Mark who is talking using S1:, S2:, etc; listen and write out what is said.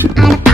S1: I